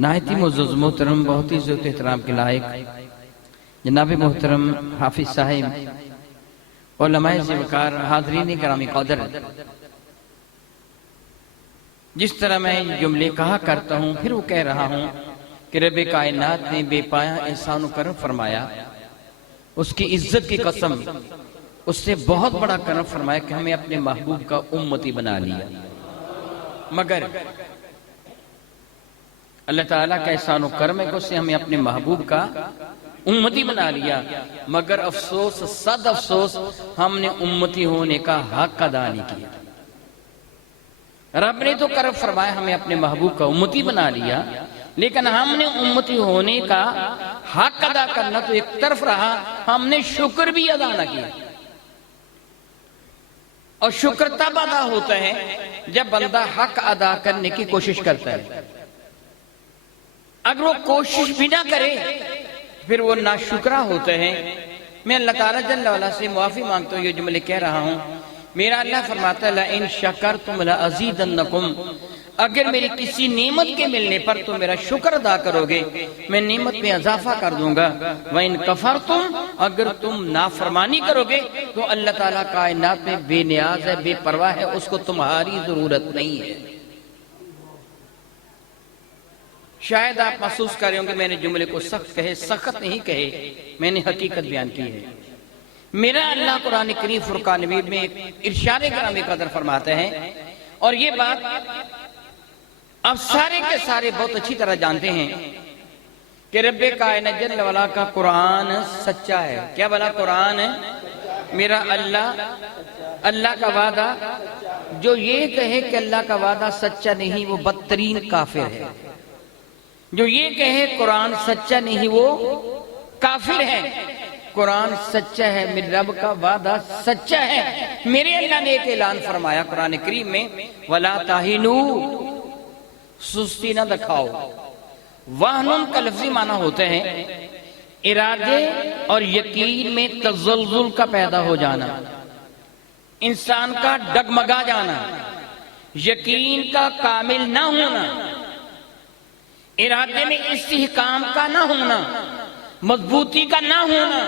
नायती मुअज़्ज़ज़ मोहतरम, बहुत ही इज़्ज़त एहतराम के लायक जनाब मोहतरम हाफिज साहिब, उलमाए ज़िवकार, हाज़रीन किराम क़दर, जिस तरह मैं ये जुमले कहा करता हूँ फिर वो कह रहा हूँ कि रब कायनात ने बेपाया एहसान करम फरमाया, उसकी इज्जत की कसम, उससे बहुत बड़ा करम फरमाया कि हमें अपने महबूब का उम्मती बना लिया। मगर अल्लाह ताला का एहसान करम है कि उससे हमें अपने महबूब का उम्मती बना लिया। मगर अफसोस, सद अफसोस, हमने उम्मती होने का हक अदा नहीं किया। रब ने तो करम फरमाया हमें अपने महबूब का उम्मती बना लिया, लेकिन हमने उम्मती होने का हक अदा करना तो एक तरफ रहा, हमने शुक्र भी अदा न किया। और शुक्र तब अदा होता है जब बंदा हक अदा करने की कोशिश करता है। अगर वो कोशिश भी ना करे फिर वो नाशुक्रा होता है। मैं अल्लाह ताला जल्ल वाला से मुआफी मांगता हूँ, ये जुमले कह रहा हूँ। मेरा अल्लाह फरमाता है ला इन शकरतुम ला अज़ीदन्नकुम, अगर मेरी किसी नेमत के मिलने पर तुम मेरा शुक्र अदा करोगे मैं नेमत में इजाफा कर दूंगा। व इन कफरतुम, अगर तुम नाफरमानी करोगे तो अल्लाह ताला कायनात में बेनियाज है, बेपरवाह है, उसको तुम्हारी जरूरत नहीं है। शायद आप महसूस कर रहे होंगे मैंने जुमले को सख्त कहे, सख्त नहीं कहे, मैंने हकीकत बयान की है। मेरा अल्लाह कुरान करीम फुरकान में इरशाद किराम कदर फरमाते हैं, और ये बात अब सारे के सारे बहुत अच्छी तरह जानते हैं कि रब्बे कायनात जल्ल वाला का कुरान सच्चा है। क्या भला कुरान है? मेरा अल्लाह का वादा, जो ये कहे कि अल्लाह का वादा सच्चा नहीं वो बदतरीन काफिर है। जो ये कहे कुरान सच्चा नहीं वो काफिर है। कुरान सच्चा है, मेरे रब का वादा सच्चा है। मेरे अल्लाह ने एक ऐलान फरमाया कुरान करीम में, वला ताहिनू, सुस्ती ना दिखाओ। वाहनुन का लफ्जी माना होता है इरादे और यकीन में तज़ल्ज़ुल का पैदा हो जाना, इंसान का डगमगा जाना, यकीन का कामिल ना होना, इरादे में इस्तिहकाम का ना होना, मजबूती का ना होना,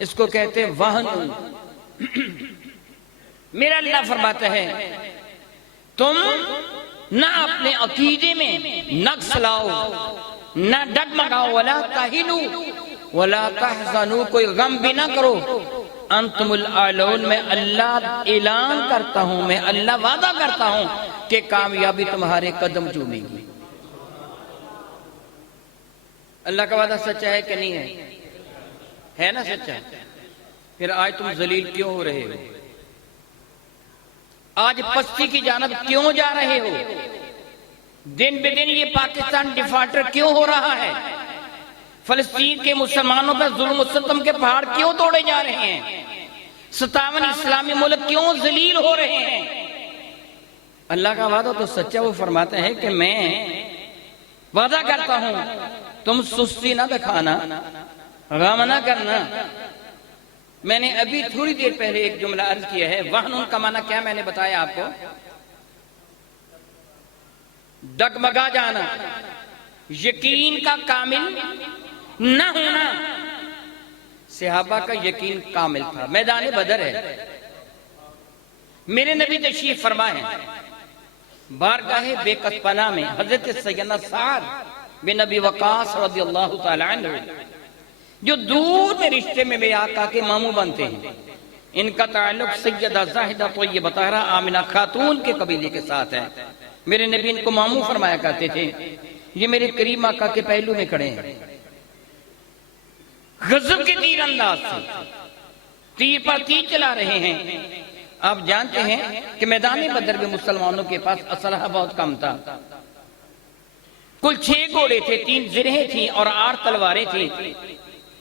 इसको कहते हैं वहन। मेरा अल्लाह फरमाता है तुम ना अपने अकीदे में नक्स लाओ, ना डगमगाओ, वला ताहिनू वला तहज़नू, कोई गम भी ना करो। अंतुमुल आलौन, मैं अल्लाह ऐलान करता हूं, मैं अल्लाह वादा करता हूं कि कामयाबी तुम्हारे कदम चूमेगी। अल्लाह का वादा सच्चा है कि नहीं है? है ना सच्चा? फिर आज तुम जलील क्यों हो रहे हो? आज पस्ती की जानब क्यों जा रहे हो? दिन बे दिन ये पाकिस्तान डिफाल्टर क्यों हो रहा है? फलस्तीन के मुसलमानों पर जुल्म सितम के पहाड़ क्यों तोड़े जा रहे हैं? 57 इस्लामी मुल्क क्यों जलील हो रहे हैं? अल्लाह का वादा तो सच्चा। वो फरमाता है कि मैं वादा करता हूं तुम सुस्ती ना दिखाना, गम ना करना। मैंने अभी थोड़ी देर पहले एक जुमला अर्ज किया है, वहनुन का माना क्या मैंने बताया आपको? डगमगा जाना, यकीन का कामिल ना होना। सहाबा का यकीन कामिल था। मैदान बदर है, मेरे नबी तशरीफ फरमा है, बारगाहे बेकसपना में हजरत सैयदना साद बिन नबी वकास रज़ियल्लाहु ताला अन्हु, जो दूर में रिश्ते में वे आका के मामू बनते हैं। इनका ताल्लुक सैयदा ज़ाहिदा तय्यबा ताहरा आमिना खातून के कबीले के साथ है। मेरे नबी इनको मामू फरमाया करते थे। ये मेरे करीम आका के पहलू में खड़े हैं, गजब के तीर अंदाज से तीर पर तीर चला रहे हैं। आप जानते हैं कि मैदान बदर में मुसलमानों के पास असलहा बहुत कम था। कुल 6 घोड़े थे, 3 जिरहें थी और 8 तलवारें थी।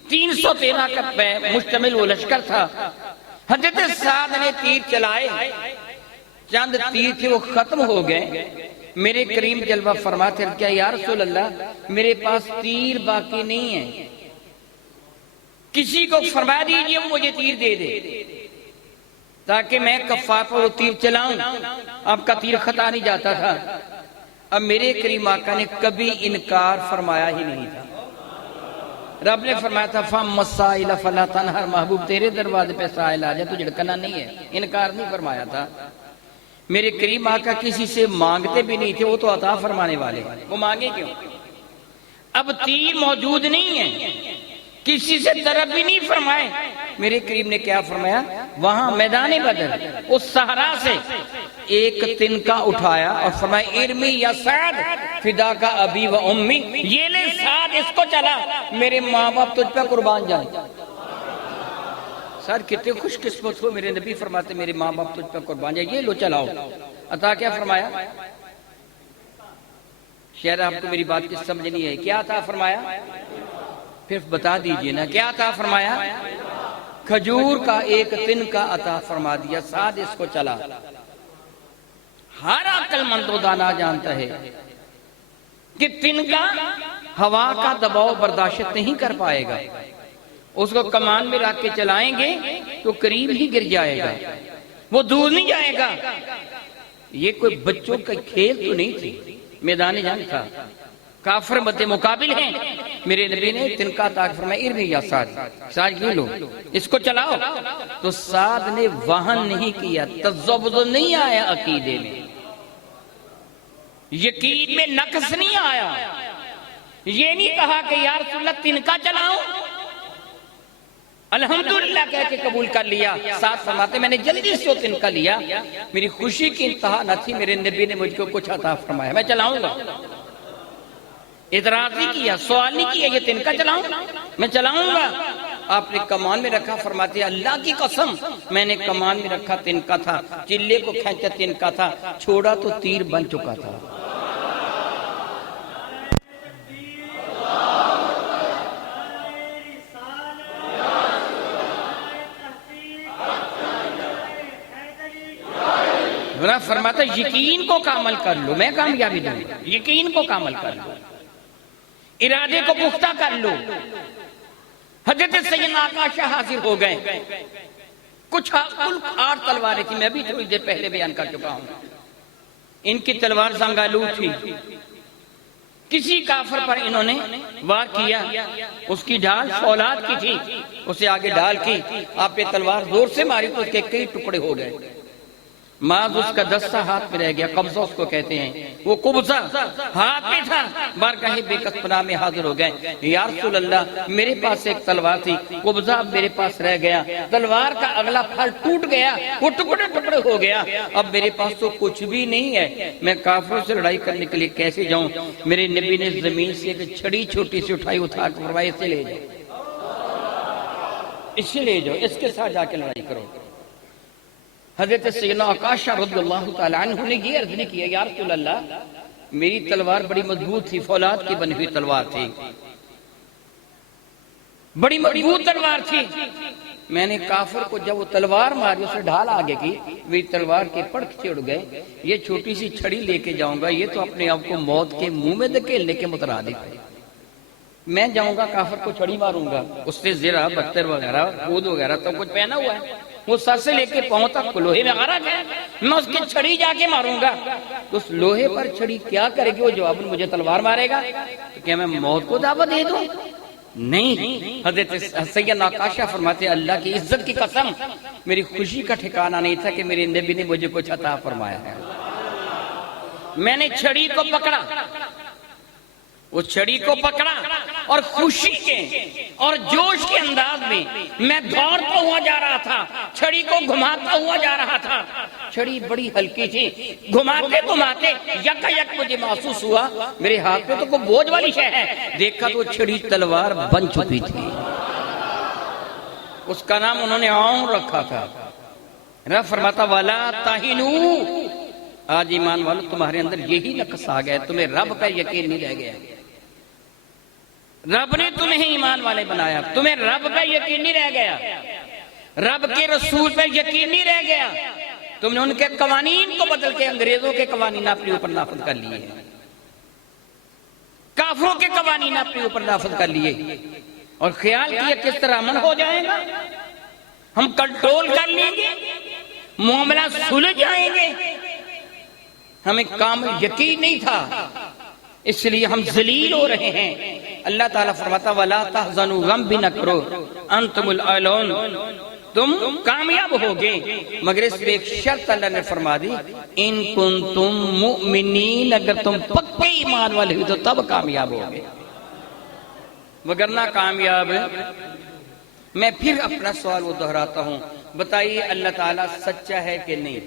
313 का मुश्तमिल वो लश्कर था। हजरत साद ने तीर चलाए, चंद तीर थे वो खत्म हो गए। मेरे करीम जलवा फरमाते क्या या रसूल अल्लाह, मेरे पास तीर बाकी नहीं है, किसी को फरमा दीजिए मुझे तीर दे दे ताकि मैं कफ्फार पर वो तीर चलाऊं। आपका तीर खता नहीं जाता था। अब मेरे करीम आका ने कभी इनकार फरमाया ही नहीं था। रब ने फरमाया था फम मसाइल फला तनहर, महबूब तेरे दरवाजे पे साइल आ जाए तो झिड़कना नहीं है, इनकार नहीं फरमाया था। मेरे करीम आका किसी से मांगते भी नहीं थे, वो तो अता फरमाने वाले, वो मांगे क्यों? अब तीर मौजूद नहीं है, किसी से तरफ भी नहीं फरमाए। मेरे करीम ने क्या फरमाया? वहां मैदान बदर उस सहरा से एक तिनका उठाया और फरमाया इरमी या साद फिदा का अबी व उम्मी, ये ले साद, इसको चला, मेरे माँ बाप तुझ पे कुर्बान जाए। सर कितने खुशकिस्मत हो, मेरे नबी फरमाते मेरे माँ बाप तुझ पे कुर्बान जाए, ये लो चलाओ। अता क्या फरमाया? शायद आपको मेरी बात की समझ नहीं है, क्या था फरमाया? फिर बता दीजिए ना, क्या था फरमाया? खजूर का एक तिनका अता फरमा दिया, साद इसको चला। हर अक्लमंद व दाना जानता है कि तिनका हवा का दबाव बर्दाश्त नहीं कर पाएगा, उसको कमान में रख के चलाएंगे तो करीब ही गिर जाएगा, वो दूर नहीं जाएगा। ये कोई बच्चों का खेल तो नहीं थी, मैदान जंग था, काफिर मद्दे मुकाबिल हैं। मेरे नबी ने तिनका ताक फरमाया इरमी या साद, साद ये लो, इसको चलाओ। तो साद ने वहन नहीं किया, तज़ब्बुद नहीं आया अकीदे में, यकीन में नक्स नहीं आया। ये नहीं कहा कि यार रसूलल्लाह तिनका चलाऊं, अल्हम्दुलिल्लाह कह के कबूल कर लिया। साथ फरमाते मैंने जल्दी से तिनका लिया, मेरी खुशी की इंतहा न थी, मेरे नबी ने मुझको कुछ अता फरमाया, मैं चलाऊंगा। इतराज नहीं किया, सवाल नहीं किया, ये तिनका चलाऊं, मैं चलाऊंगा। आपने कमान में रखा, फरमाते अल्लाह की कसम मैंने कमान में रखा तिनका था, चिल्ले को खींचा तिनका था, छोड़ा तो तीर बन चुका था। फरमाता यकीन को कामल कर लो, मैं कामयाबी दूंगा, यकीन को कामल कर लो, इरादे को पुख्ता कर लो। हजरत सैयदना आकाशा हाजिर हो गए, कुल 8 तलवारें थी, मैं भी थोड़ी देर पहले बयान कर चुका हूं। इनकी तलवार जंगालू थी, किसी काफिर पर इन्होंने वार किया, उसकी ढाल फौलाद की थी, उसे आगे ढाल की, आप पे तलवार जोर से मारी तो उसके कई टुकड़े हो गए। माज उसका दस्ता हाथ में रह गया, कब्जा उसको कहते हैं, वो कुब्जा हाथ में था। बारगाह बेकसपना में हाजिर हो गए, या रसूल अल्लाह मेरे पास एक तलवार थी, कुब्जा मेरे पास रह गया, तलवार का अगला फल टूट गया, वो टुकड़े टुकड़े हो गया, अब मेरे पास तो कुछ भी नहीं है, मैं काफिरों से लड़ाई करने के लिए कैसे जाऊं? मेरे नबी ने जमीन से एक छड़ी छोटी सी उठाई, उठा कर फरमाया इसे ले जाओ, इसे ले जाओ, इसके साथ जाके लड़ाई करो। हजरत सैयदना आकाशा रज़ियल्लाहु ताला अन्हु ने ये अर्ज नहीं किया, या रसूल अल्लाह मेरी तलवार बड़ी मजबूत थी, फौलाद की बनी हुई तलवार थी, बड़ी मजबूत तलवार थी। मैंने काफिर को जब वो तलवार मारी, उसे ढाल आगे की, मेरी तलवार के पड़ख चिड़ गए, ये छोटी सी छड़ी लेके जाऊंगा, ये तो अपने आप को मौत के मुंह में धकेलने के मुतरादिफ है। मैं जाऊंगा काफिर को छड़ी मारूंगा, उससे ज़रा बख्तर वगैरह कूद वगैरह तो कुछ पहना हुआ है, वो सर से लेके पांव तक लोहे में गरक है, मैं उसकी छड़ी जाके मारूंगा, तो उस लोहे पर छड़ी क्या करेगी? वो जवाबन मुझे तलवार मारेगा, तो क्या मैं मौत को दावत दे दूं? नहीं। हजरत सैयदना आकाशा फरमाते अल्लाह की इज्जत की कसम मेरी खुशी का ठिकाना नहीं था कि मेरे नबी ने मुझे कुछ अता फरमाया है। मैंने छड़ी को पकड़ा, वो छड़ी को पकड़ा और खुशी के और जोश के अंदाज में मैं दौड़ता हुआ जा रहा था, छड़ी को घुमाता हुआ जा रहा था। छड़ी बड़ी हल्की थी, घुमाते घुमाते यकायक मुझे महसूस हुआ मेरे हाथ में तो कोई बोझ वाली शय है। देखा तो छड़ी तलवार बन चुकी थी, उसका नाम उन्होंने आऊं रखा था। रब फरमाता वाला ताहिनू, आज ईमान वालों तुम्हारे अंदर यही नक्स आ गया, तुम्हें रब का यकीन नहीं रह गया। रब ने तुम्हें ईमान वाले बनाया, तुम्हें रब का यकीन नहीं रह गया, रब के रसूल पे यकीन नहीं रह गया, तुमने उनके कवानीन को बदल के अंग्रेजों के कवानीन अपने ऊपर नाफिज कर लिए, काफिरों के कवानीन अपने ऊपर नाफिज कर लिए और ख्याल किया किस तरह अमन हो जाएगा, हम कंट्रोल कर लेंगे, मामला सुलझ जाएंगे। हमें काम यकीन नहीं था, इसलिए हम जलील हो रहे हैं। अल्लाह ताला फरमाता वला तहज़नु, गम भी न करो, अंतुमुल आलौन, तुम कामयाब होगे, मगर इसमें एक शर्त अल्लाह ने फरमा दी, इन कुंतुम मुमिनीन, अगर तुम पक्के ईमान वाले हो तो तब कामयाब होगे, वगरना कामयाब। मैं फिर अपना सवाल वो दोहराता हूँ, बताइए अल्लाह ताला सच्चा है कि नहीं?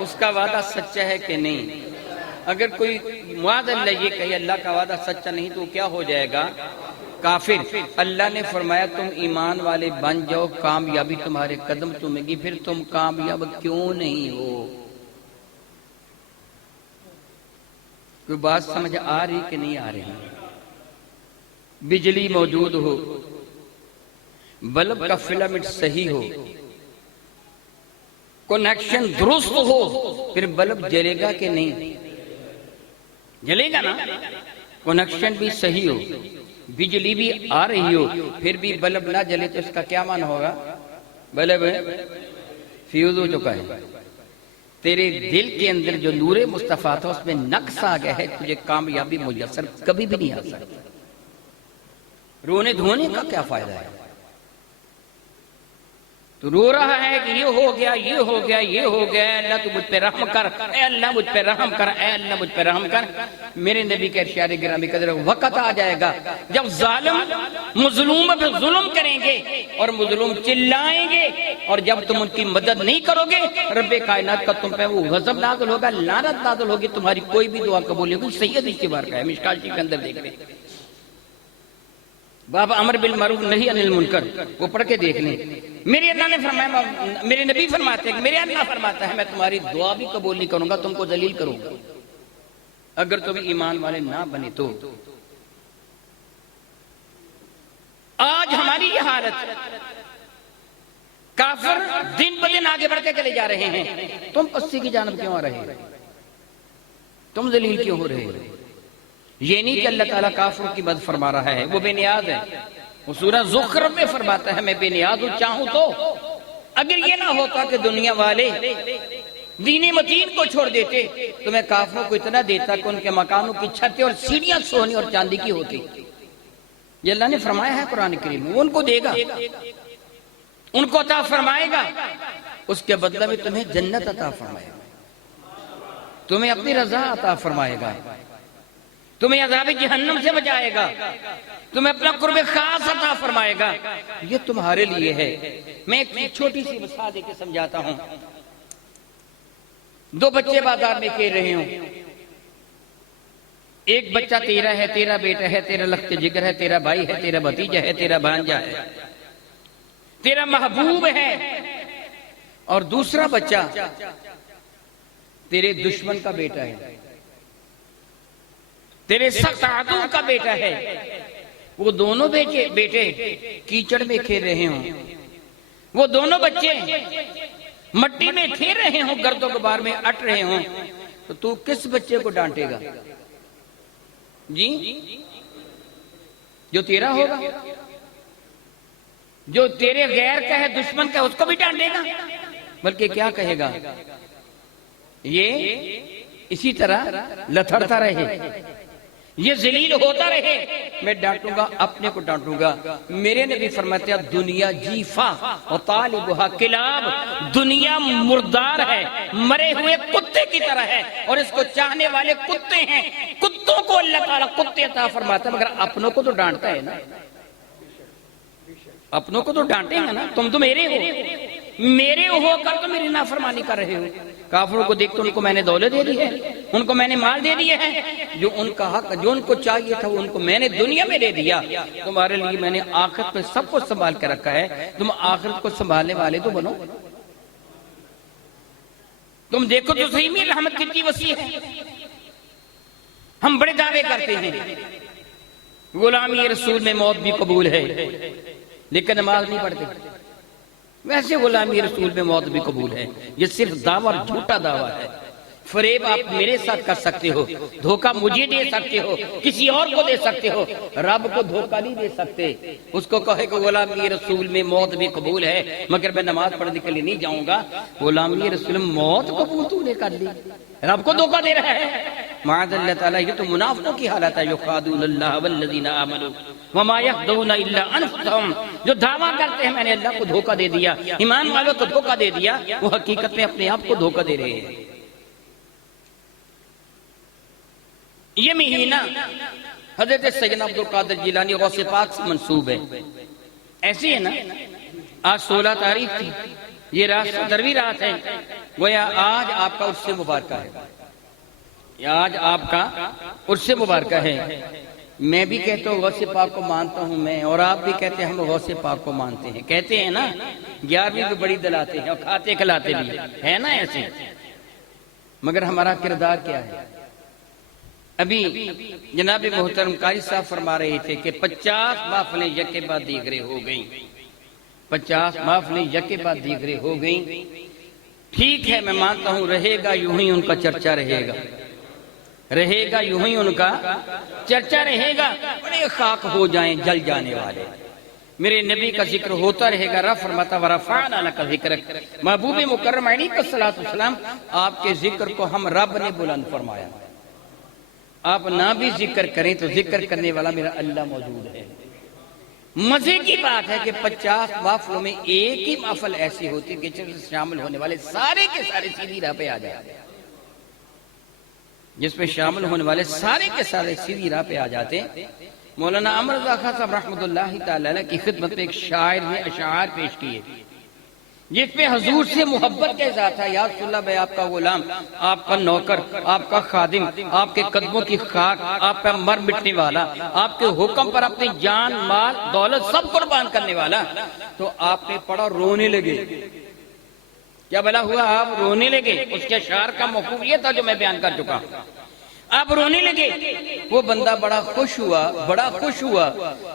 उसका वादा सच्चा है कि नहीं? अगर कोई मुआज़ल्लाह ये कहे अल्लाह का वादा सच्चा नहीं तो क्या हो जाएगा? काफिर। अल्लाह ने फरमाया तुम ईमान वाले बन जाओ, कामयाबी तुम्हारे कदम चूमेगी, फिर तुम कामयाब क्यों नहीं हो? कोई बात समझ आ रही कि नहीं आ रही? बिजली मौजूद हो, बल्ब का फिलामेंट सही हो, कनेक्शन दुरुस्त हो, फिर बल्ब जलेगा कि नहीं? जलेगा ना। कनेक्शन भी सही हो, बिजली भी आ रही हो, फिर भी बल्ब ना जले तो इसका क्या मान होगा? बल्ब फ्यूज हो चुका है। तेरे दिल के अंदर जो नूरे मुस्तफा था उसमें नक्स आ गया है, तुझे कामयाबी मुयस्सर कभी भी नहीं आ सकती। रोने धोने का क्या फायदा है? तो रो रहा है कि ये हो गया, ये हो गया, ये हो गया, अल्लाह तू मुझ पे रहम कर, ए अल्लाह मुझ पे रहम कर, ए अल्लाह मुझ पे रहम कर। मेरे नबी के इरशाद गिरामी कदर, वक्त आ जाएगा जब जालिम मजलूम पे जुल्म करेंगे और मजलूम चिल्लाएंगे, और जब तुम उनकी मदद नहीं करोगे रब्बे कायनात का तुम पे वो गजब नाज़िल होगा, लानत नाज़िल होगी, तुम्हारी कोई भी दुआ कबूल नहीं होगी। सैयद इसके बार का है, मिशकात के अंदर देख रहे बाबा अमर बिल मारूफ नहीं अनिल मुनकर, वो पढ़ के देख लें। मेरे अल्लाह ने फरमाया, मेरे नबी फरमाते हैं, मेरे अल्लाह फरमाता है मैं तुम्हारी दुआ भी कबूल नहीं करूंगा, तुमको जलील करूंगा अगर तुम ईमान वाले ना बने तो। आज हमारी ये हालत, काफिर दिन ब दिन आगे बढ़ते चले जा रहे हैं, तुम पस्ती की जानब क्यों आ रहे हो? तुम जलील क्यों हो रहे हो? ये नहीं कि अल्लाह ताला काफिरों की मदद फरमा रहा है, वो बेनियाज है। वो सूरह ज़ुख़्रुफ़ में फरमाता है मैं बेनियाज हूं, चाहूं तो। अगर ये ना होता कि दुनिया वाले दीने मतीन को छोड़ देते तो मैं काफिरों को इतना देता कि उनके मकानों की छतें और सीढ़ियां सोने और चांदी की होती। ये अल्लाह ने फरमाया है कुरान करीम में, वो उनको देगा, उनको अता फरमाएगा, उसके बदले में तुम्हें जन्नत अता फरमाएगा, तुम्हें अपनी रजा अता फरमाएगा, तुम्हें अज़ाब जहन्नम से बचाएगा, तुम्हें अपना कुर्ब खास अता फरमाएगा। ये तुम्हारे लिए है। मैं एक छोटी सी मिसाल देके समझाता हूं। दो बच्चे बाजार में खेल रहे हों, एक बच्चा तेरा है, तेरा बेटा है, तेरा लख्त जिगर है, तेरा भाई है, तेरा भतीजा है, तेरा भांजा है, तेरा महबूब है, और दूसरा बच्चा तेरे दुश्मन का बेटा है, तेरे सख्त आदू का बेटा है। वो दोनों बेटे कीचड़ में खेल रहे हों, वो दोनों बच्चे मट्टी में खेल रहे हों, गर्दो गुबार में अट रहे हों, तो तू किस बच्चे को डांटेगा जी? जो तेरा होगा, जो तेरे गैर का है, दुश्मन का है, उसको भी डांटेगा, बल्कि क्या कहेगा? ये इसी तरह लथड़ता रहे, ये जलील होता रहे, मैं डांटूंगा, अपने को डांटूंगा। मेरे नबी फरमाते हैं दुनिया जीफा और तालिबुहा किलाब, दुनिया मुर्दार है, मरे हुए कुत्ते की तरह है, और इसको चाहने वाले कुत्ते हैं। कुत्तों को अल्लाह ताला कुत्ते अता फरमाता है, मगर अपनों को तो डांटता है ना, अपनों को तो डांटेगा ना। तुम तो मेरे होकर तो मेरी नाफरमानी कर रहे हो। काफिरों को देखते उनको मैंने दौलत दे दी है, उनको मैंने माल दे दिए हैं, जो उनका हक, जो उनको चाहिए था वो उनको मैंने दुनिया में दे दिया। तुम्हारे लिए मैंने आखिरत में सब कुछ संभाल के रखा है, तुम आखिरत को संभालने वाले तो बनो। तुम देखो तो सही में रहमत कितनी वसी है। हम बड़े दावे करते हैं गुलामी रसूल में मौत भी कबूल है, लेकिन नमाज नहीं पढ़ते। वैसे गुलामी रसूल में मौत भी कबूल है, ये सिर्फ दावा और झूठा दावा है। फरेब आप मेरे साथ कर सकते हो, धोखा मुझे दे सकते हो, किसी और को दे सकते हो, रब को धोखा नहीं दे सकते। उसको कहे कि गुलामी रसूल में मौत भी कबूल है मगर मैं नमाज पढ़ने के लिए नहीं जाऊंगा, गुलामी रसूल में मौत कबूल तूने कर ली, रब को धोखा दे रहा है। माअज़ल्लाह ताला, ये तो मुनाफिकों की हालत है। युखादूनल्लाह वल्लज़ीना आमनू वमा यखदऊना इल्ला अनफुसहुम, जो दावा करते हैं मैंने अल्लाह को धोखा दे दिया, ईमान वालों को धोखा दे दिया, वो हकीकत में अपने आप को धोखा दे रहे हैं। ये महीना हजरत सैयदना अब्दुल कादिर जिलानी गौसे पाक से मंसूब है। ऐसी है ना, आज 16 तारीख थी, ये रात 17वीं रात है, गोया आज आपका उर्से मुबारक है, आज आपका उर्से मुबारक है। मैं भी कहता हूँ गौसे पाक को मानता हूँ मैं, और आप भी कहते हैं हम गौसे पाक को मानते हैं। कहते हैं ना 11वीं भी बड़ी दिलाते हैं और खाते खिलाते भी है ना ऐसे, मगर हमारा किरदार क्या है? अभी जनाब मोहतरम कारी साहब फरमा रहे थे कि 50 महफिलें यके बाद दीगरे हो गई, 50 महफिलें यके बाद दीगरे हो गई। ठीक है, मैं मानता हूं रहेगा यूं ही उनका चर्चा रहेगा, रहेगा यूं ही उनका चर्चा रहेगा। बड़े खाक हो जाएं जल जाने वाले, मेरे नबी का जिक्र होता रहेगा। रफ़अना व रफ़अना लका ज़िक्रक, महबूब मुकर्रम अलैहिस्सलातु वस्सलाम, आपके जिक्र को हम रब ने बुलंद फरमाया। आप ना भी जिक्र करें तो जिक्र करने वाला मेरा अल्लाह मौजूद है। मजे की बात है कि 50 महफिलों में एक ही महफिल ऐसी होती है कि जिसमें शामिल होने वाले सारे के सारे सीधी राह पे आ जाते, जिसमें शामिल होने वाले सारे के सारे सीधी राह पे आ जाते हैं। मौलाना अमर रज़ा खां साहब रहमतुल्लाहि तआला अलैह की खिदमत में एक शायर ने अशार पेश किए जिसमें हजूर से मोहब्बत के साथ था। या रसूलल्लाह, मैं आपका गुलाम, आपका नौकर, आपका खादिम, आपके कदमों की खाक, आप पे मर मिटने वाला, आपके हुक्म पर अपनी जान माल दौलत सब कुर्बान करने वाला। तो आपने पढ़ा, रोने लगे। क्या भला हुआ? आप रोने लगे। उसके अशार का मफहूम ये था जो मैं बयान कर चुका। आप रोने लगे। वो बंदा बड़ा खुश हुआ, बड़ा खुश हुआ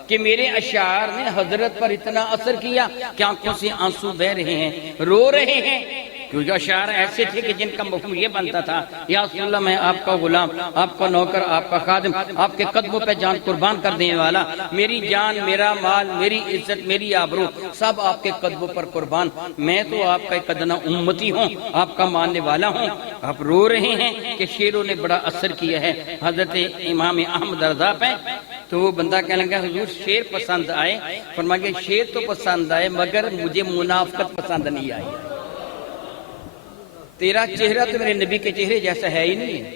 कि मेरे अशार ने हजरत पर इतना असर किया कि आंखों से आंसू बह रहे हैं, रो रहे हैं। क्योंकि अशार ऐसे थे कि जिनका मफहूम ये बनता था, या रसूलल्लाह, मैं आपका गुलाम, आपका नौकर, आपका खादिम, आपके कदमों पे जान कुर्बान कर देने वाला, मेरी जान, मेरा माल, मेरी इज्जत, मेरी आबरू सब आपके कदमों पर कुर्बान। मैं तो आपका एक अदना उम्मती हूँ, आपका मानने वाला हूँ। आप रो रहे हैं कि शेरों ने बड़ा असर किया है हजरत इमाम अहमद रज़ा पे। तो वो बंदा कहने लगा, हुजूर शेर पसंद आए? फरमाया, शेर तो पसंद आए मगर मुझे मुनाफिकत पसंद नहीं आई। तेरा चेहरा तो मेरे नबी के चेहरे जैसा है ही नहीं है,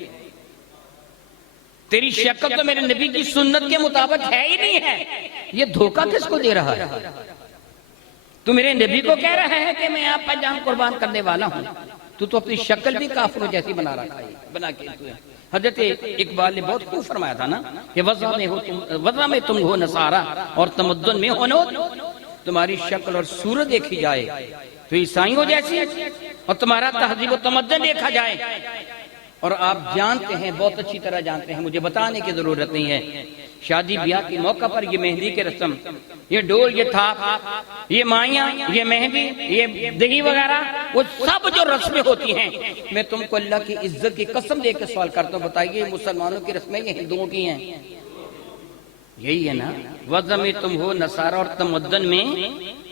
तेरी शक्ल तो मेरे नबी की सुन्नत के मुताबिक है ही नहीं है। ये धोखा किसको दे रहा है? तू मेरे नबी को कह रहा है कि मैं आप पर जान कुर्बान करने वाला हूँ, तू तो अपनी शक्ल भी काफिरों जैसी बना रखा है, बना के तू है। हजरत इकबाल ने बहुत खूब फरमाया था ना कि वज़ा में तुम हो नसारा और तमद्दुन में हो, तुम्हारी शक्ल और सूरत देखी जाए तो ईसाइयों जैसी, और तुम्हारा तहजीब व तमद्दुन देखा जाए। और आप जानते हैं, बहुत अच्छी तरह जानते हैं, मुझे बताने की जरूरत नहीं है, शादी ब्याह के मौका पर ये मेहंदी के रस्म, ये डोल, ये थाप, ये माइया, ये मेहंदी, ये दही वगैरह, वो सब जो रस्में होती हैं, मैं तुमको अल्लाह की इज्जत की कसम देकर सवाल करता हूँ, बताइए मुसलमानों की रस्में ये हिंदुओं की हैं? यही है ना, वज़ा में तुम हो नसारा और तमद्दुन में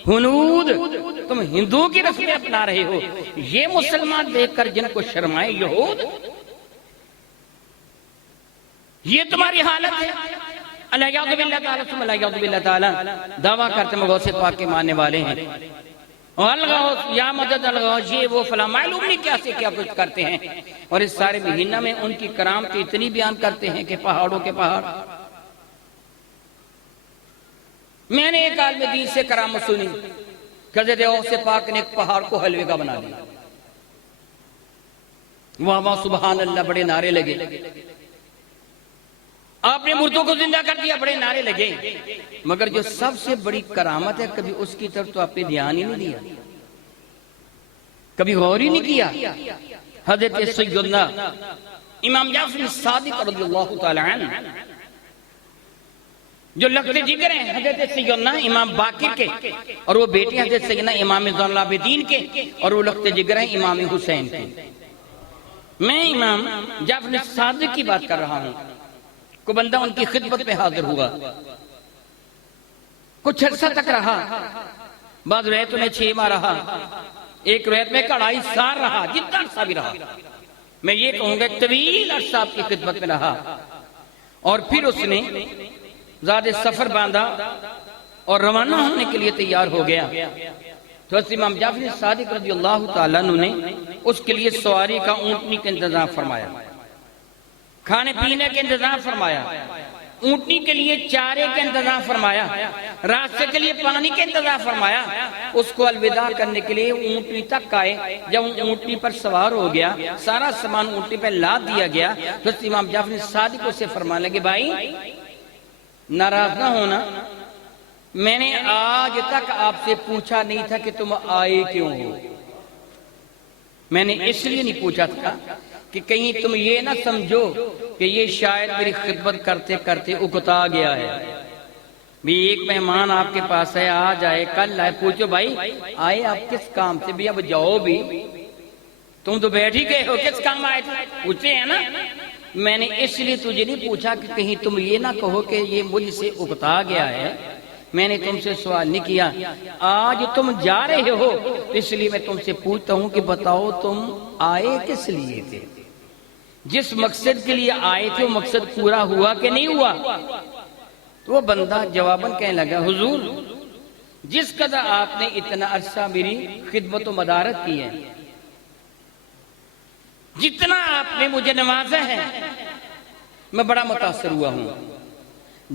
हुनूद, तुम हिंदुओं की रस्में अपना रहे हो। ये मुसलमान देखकर जिनको शर्माए यहूद, ये तुम्हारी हालत है। दावा करते हैं गौसे पाक के मानने वाले हैं, या मदद अलगाओ, ये वो फला, मालूम नहीं क्या से क्या कुछ करते हैं। और इस सारे महीना में उनकी करामत इतनी बयान करते हैं कि पहाड़ों के पहाड़। मैंने एक आलिम दीन से करामत सुनी, हज़रत गौसे पाक ने एक पहाड़ को हलवे का बना दिया। वाह वाह सुभान अल्लाह, बड़े नारे लगे। आपने मुर्दों को जिंदा कर दिया, बड़े नारे लगे। मगर जो सबसे बड़ी करामत है, कभी उसकी तरफ तो आपने ध्यान ही नहीं दिया, कभी गौर ही नहीं किया। हज़रत सैयदना इमाम जाफर सादिक रज़ियल्लाहु तआला अन्हु, जो लखते जिगर हैं हज़रत सैयदना इमाम बाकिर के, और वो बेटे हज़रत सैयदना इमाम ज़ैनुल आबिदीन के, और वो लखते जिगर हैं इमाम हुसैन के। मैं इमाम जाफर सादिक की बात कर रहा हूं। को बंदा उनकी खिदमत में हाजिर हुआ, कुछ अर्सा तक रहा, बाद रैत में 6 माह रहा, एक रैत में 2.5 साल रहा, जितना अर्सा भी रहा, मैं ये कहूंगा तवील अर्सा आपकी खिदमत में रहा। और फिर उसने ज़ादे सफर बांधा और रवाना होने के लिए तैयार हो गया। तो इमाम जाफर सादिक रज़ियल्लाहु ताला अन्हु ने उसके लिए सवारी का ऊंटनी का इंतजाम फरमाया, खाने पीने का इंतजाम फरमाया, ऊंटनी के लिए चारे का इंतजाम फरमाया, रास्ते के लिए पानी का इंतजाम फरमाया। उसको अलविदा करने के लिए ऊंटनी तक आए। जब ऊंटनी पर सवार हो गया, सारा सामान ऊंटनी पर लाद दिया गया, तो इमाम जाफर सादिक उसे फरमाने लगे, भाई नाराज ना होना, मैंने आज तक आपसे पूछा नहीं था कि तुम आए क्यों हो। मैंने इसलिए नहीं पूछा था कि कहीं तुम ये ना समझो कि ये शायद मेरी खिदमत करते करते उकता गया है। भी एक मेहमान आपके पास है, आज आए कल आए, पूछो भाई आए आप किस काम से, भी अब जाओ भी, तुम तो बैठ ही गए हो, किस काम आए थे, पूछते हैं ना। मैंने इसलिए तुझे नहीं पूछा कि कहीं तुम ये ना कहो कि ये मुझसे उकता गया है। मैंने तुमसे सवाल नहीं किया, आज तुम जा रहे हो इसलिए मैं तुमसे पूछता हूं कि बताओ तुम आए किस लिए थे, जिस मकसद के लिए आए थे वो मकसद पूरा हुआ कि नहीं हुआ। तो वो बंदा जवाबन कहने लगा, हुजूर जिस कदर आपने इतना अरसा मेरी खिदमत व मदारत की है, जितना आपने मुझे नवाजा है, मैं बड़ा मुतासर हुआ हूं,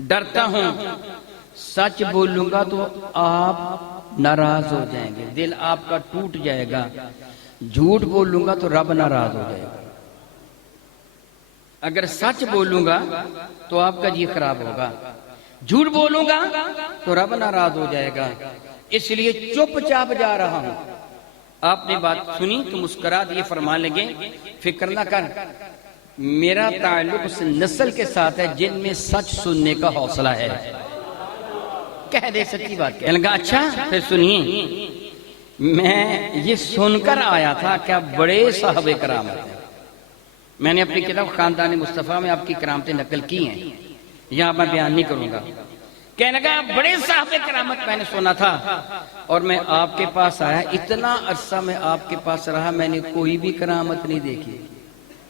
डरता हूं सच बोलूंगा तो आप नाराज हो जाएंगे, दिल आपका टूट जाएगा, झूठ बोलूंगा तो रब नाराज हो जाएगा, अगर सच बोलूंगा तो आपका जी खराब होगा, झूठ बोलूंगा तो रब नाराज हो जाएगा, इसलिए चुपचाप जा रहा हूं। आपने बात सुनी तो मुस्कुरा दिए, फरमा लगे फिक्र ना कर, मेरा ताल्लुक उस नस्ल के साथ है जिनमें सच सुनने का हौसला है। कह दे सच्ची बात कह लगा, अच्छा फिर सुनिए, मैं ये सुनकर आया था क्या बड़े साहबे करामत है। मैंने अपनी किताब खानदान मुस्तफ़ा में आपकी करामतें नकल की हैं, यहाँ मैं बयान नहीं करूंगा। कहने लगा बड़े साहबे करामत मैंने सुना था और मैं आपके पास आया, इतना अरसा मैं आपके पास रहा, मैंने कोई भी करामत नहीं देखी।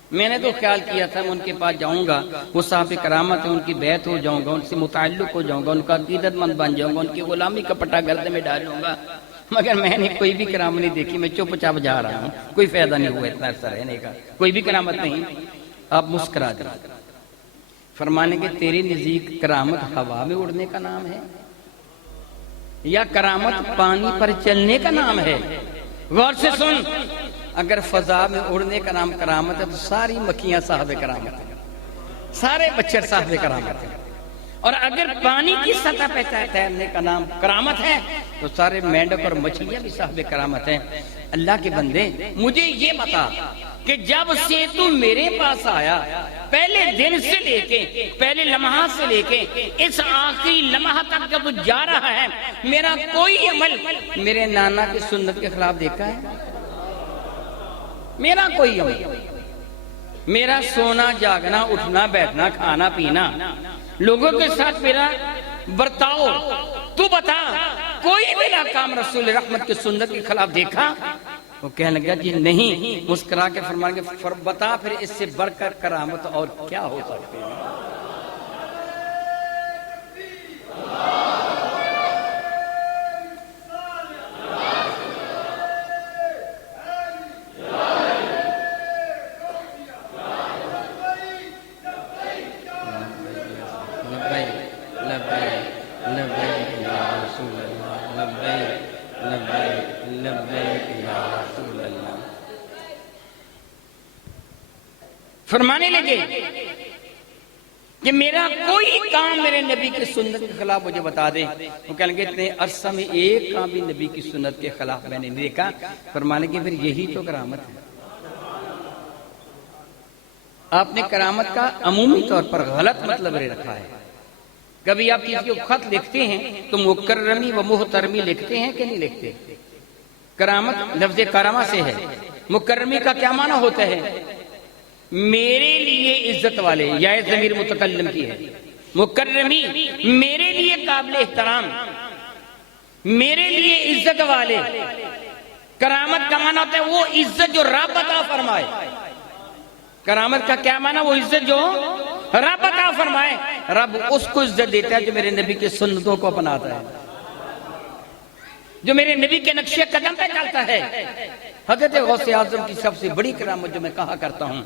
मैंने तो ख्याल किया था मैं उनके पास जाऊंगा, वो साहब करामत है, उनकी बैत हो जाऊंगा, उनसे मुताल्लुक हो जाऊंगा, उनका अकीदतमंद बन जाऊंगा, उनकी गुलामी का पट्टा गर्दन में डालूंगा, मगर मैंने कोई भी करामत नहीं देखी। मैं चुपचाप जा रहा हूँ, कोई फायदा नहीं हुआ इतना अर्सा रहने का, कोई भी करामत नहीं। आप मुस्कुरा दे, फरमाने के तेरे नजदीक करामत हवा में उड़ने का नाम है या करामत पानी पर चलने का नाम है? गौर से सुन, अगर फजा में उड़ने का नाम करामत है तो सारी मक्खियां साहब करामत है, सारे मच्छर साहब करामत है, और अगर पानी की सतह पे तैरने का नाम करामत है तो सारे मेंढक और मछलियां भी साहब करामत है। अल्लाह के बंदे मुझे ये बता कि जब से तू मेरे पास आया, पहले दिन से लेके, पहले लम्हा से लेके इस आखिरी लम्हा तक जब तू जा रहा है, मेरा कोई अमल मेरे नाना की सुन्नत के खिलाफ देखा है? मेरा कोई अमल, मेरा सोना जागना, उठना बैठना, खाना पीना, लोगों के साथ मेरा बर्ताव, तू बता कोई मेरा काम रसूल रहमत की सुन्नत के खिलाफ देखा? वो कहने लगा जी नहीं। मुस्कुरा के फरमाएंगे बता फिर इससे बढ़कर करामत और क्या हो सकती है? फरमाने लगे कि मेरा कोई काम मेरे नबी की सुन्नत के खिलाफ मुझे बता दे। वो कहने लगे इतने अरसा में एक काम भी नबी की सुन्नत के खिलाफ मैंने नहीं देखा। फरमाने के फिर यही तो करामत है। आपने करामत का अमूमी तौर पर गलत मतलब ले रखा है। कभी आप किसी को खत लिखते हैं तो मुकर्रमी व मुहतरमी लिखते हैं कि नहीं लिखते? करामत लफ्ज करामा से है। मुकर्रमी का क्या माना होता है? मेरे लिए इज्जत वाले, या ज़मीर मुतकल्लिम की है, मुकर्रमी, मेरे लिए काबिल एहतराम, मेरे लिए इज्जत वाले। करामत का माना होता है वो इज्जत जो रब अता फरमाए। करामत का क्या माना? वो इज्जत जो रब अता फरमाए। रब उसको इज्जत देता है जो मेरे नबी के सुन्नतों को अपनाता है, जो मेरे नबी के नक्शे कदम पे चलता है। हजरत गौसे आजम की सबसे बड़ी करामत जो मैं कहा करता हूं,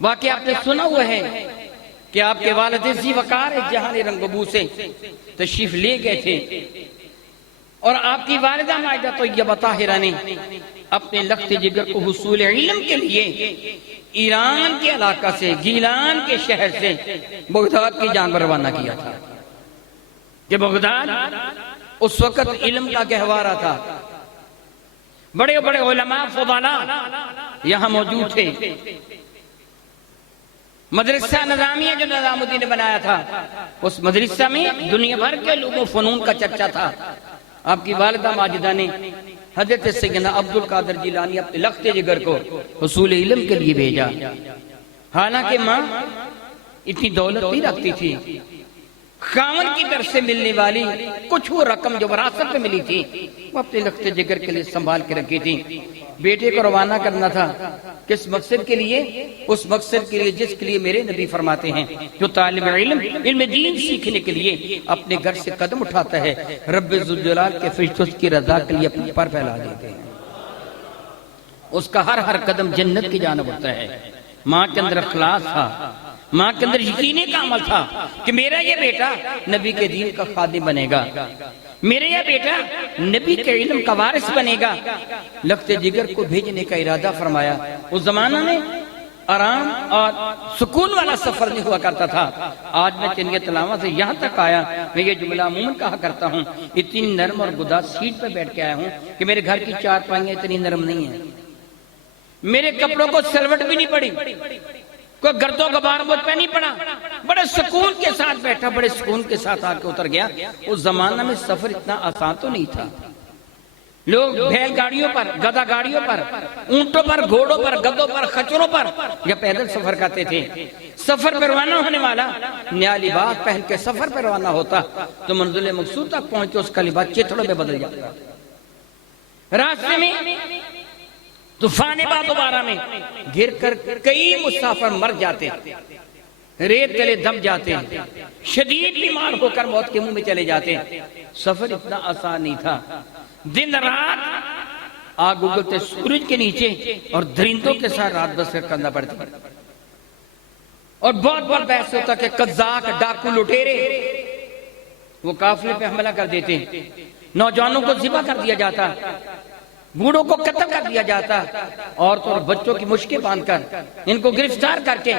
वाकई आपने सुना हुआ है कि आपके वालिद जी वकार जहान रंगबू से तशरीफ ले गए थे और आपकी वालिदा मायदा तो यह ताहिरा ने अपने लख्त जिगर को हुसूल इल्म के लिए ईरान के इलाका से, गीलान के शहर से बगदाद की जान रवाना किया था। कि बगदाद उस वक्त इल्म का गहवारा था, बड़े बड़े उलमा फुदाला यहां मौजूद थे। मदरसा निजामिया जो निजामुद्दीन ने बनाया था, उस मदरसा में दुनिया भर के लोगों फनून का चर्चा था। आपकी वालिदा माजिदा ने हजरत सैयदना अब्दुल कादिर जिलानी अपने लख्ते जिगर को हुसूल इल्म के लिए भेजा। हालांकि माँ इतनी दौलत नहीं रखती थी, खामन की तरफ से मिलने वाली कुछ वो रकम जो विरासत में मिली थी वो अपने लख्ते जिगर के लिए संभाल के रखी थी। बेटे को रवाना करना था, किस मकसद के लिए? उस मकसद के लिए जिसके लिए मेरे नबी फरमाते हैं, जो तालिब इल्म दीन सीखने के लिए अपने घर से कदम उठाता है, रब्बे जुल जलाल के फरिश्तों की रजा के लिए अपने पर फैला देते हैं। उसका हर हर कदम जन्नत की जानिब होता है। माँ के अंदर इखलास था, माँ के अंदर यकीन का अमल था कि मेरा ये बेटा नबी के दीन का खादिम बनेगा, मेरा यह बेटा नबी के इल्म का वारिस बनेगा। लख्ते जिगर को भेजने का इरादा फरमाया। उस जमाना में आराम और सुकून वाला सफर नहीं हुआ करता था। आज मैं चंद तलावा से यहाँ तक आया, मैं ये जुमला अमूमन कहा करता हूँ, इतनी नरम और गुदा सीट पर बैठ के आया हूँ कि मेरे घर की चार पाइयां इतनी नरम नहीं है, मेरे कपड़ों को सलवट भी नहीं पड़ी, कोई गर्दो गबार मुझ पे नहीं पड़ा, बड़े सुकून के साथ बैठा, बड़े सुकून के साथ आके उतर गया। उस जमाना में सफर इतना आसान तो नहीं था। लोग बैलगाड़ियों पर, गधा गाड़ियों पर, ऊंटों पर, घोड़ों पर, गधों पर, खच्चरों पर या पैदल सफर करते थे। सफर पर रवाना होने वाला नया लिबास पहन के सफर पर रवाना होता तो मंजिल मकसूद तक पहुंचे उसका लिबास चिथड़ों में बदल जाता। रास्ते में तूफान दोबारा में गिर कर कई मुसाफिर मर जाते, रेत तले दब जाते, शदीद बीमार होकर मौत के मुंह में चले जाते। सफर इतना आसान नहीं था। दिन रात आग उगलते सूरज के नीचे और दरिंदों के साथ रात बसर करना पड़ती और बहुत बहुत बहस होता कि कज़ाक, डाकू, लुटेरे वो काफिले पे हमला कर देते, नौजवानों को ज़िबा कर दिया जाता, बूढ़ों को कत्ल कर दिया जाता, औरतों और बच्चों की मुश्कें बांधकर इनको गिरफ्तार करके